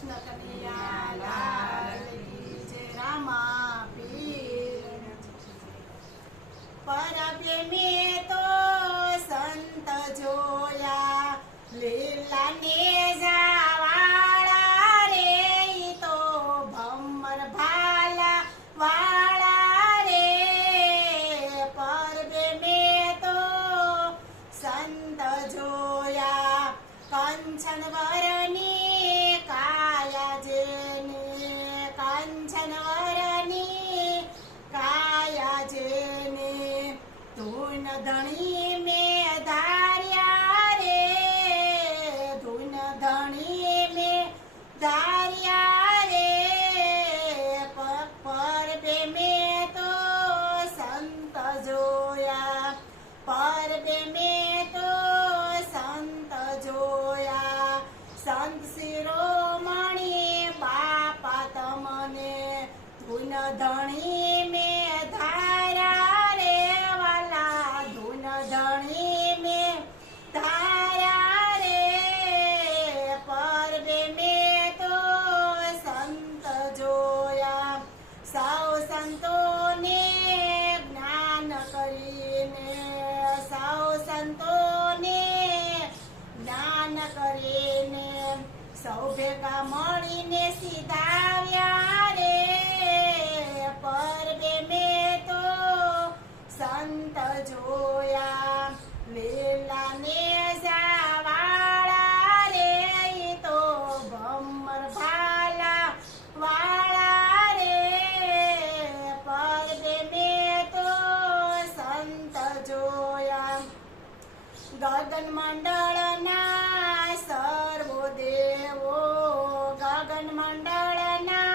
કૃષ્ણ કનૈયા લાલ કી જય રામા પીર પરબે મેં તો સંત જોયા લીલા ને જાવાળા રે ઈ તો ભમર ભાલા વાળા રે પરબે મેં તો સંત જોયા કંચન વરની કાયા જેને કંચન વરની કાયા જેને ધૂન ધણી મેં ધાર્યા રે ધૂન ધણી મેં ધાર્યા રે પરબે મેં તો સંત જોયા પરબે મેં તો સંત જોયા સંત શિરોમણી બાપા તમને ધૂન ધણી મેં ધાર્યા રે વાલા ધૂન ધણી મેં ધાર્યા રે પરબે મેં તો સંત જોયા સૌ સંતોને જ્ઞાન કરીને સૌ સંતોને જ્ઞાન કરીને સૌ ભેગા મળીને સીધાવ્યા રે પરબે મેં તો સંત જોયા લીલા ને જાવાળા રે ઈ તો ભમર ભાલા વાળા રે પરબે મેં તો સંત જોયા ગગન મંડળના સર્વો દેવો ગગન મંડળના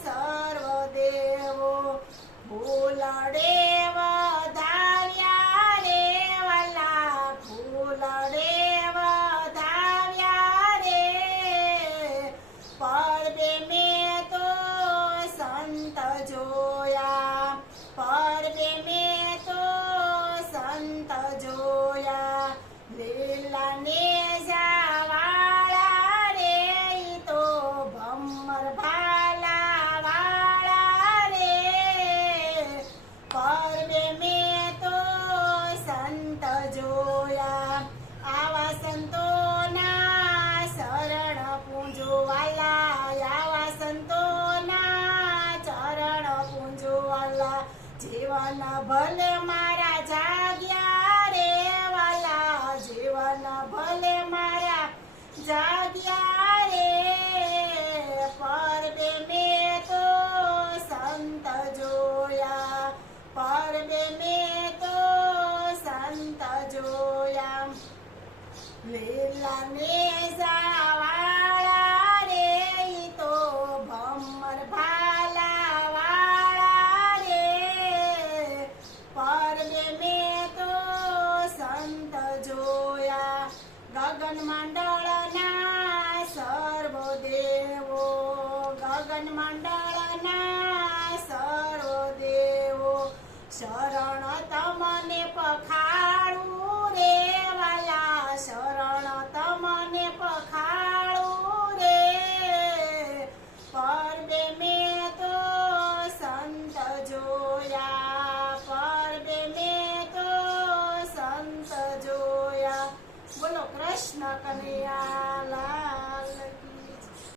સર્વ દેવો ફૂલડે વધાવ્યા રે વાલા ફૂલડે વધાવ્યા રે પરબે મેં તો સંત જોયા પરબે મેં તો સંત જોયા લીલા ને જાવાળા રે ઈ તો ભમર ભાલા વાળા રે પરબે મેં તો સંત જોયા આવા સંતોના શરણ પૂંજો વાલા આવા સંતોના ચરણ પૂંજો વાલા જીવન ભલે મારા જાગ્યા રે વાલા જીવન ભલે મારા જાગ્યા રે પરબે મેં તો સંત જોયા પરબે મેં તો સંત જોયા લીલા ને જાવાળા રે ઈ તો ભમર ભાલા વાળા રે પરબે મેં તો સંત જોયા ગગન મંડળના સર્વ દેવો ગગન મંડળના સર્વ દેવો શરણ તમને પખા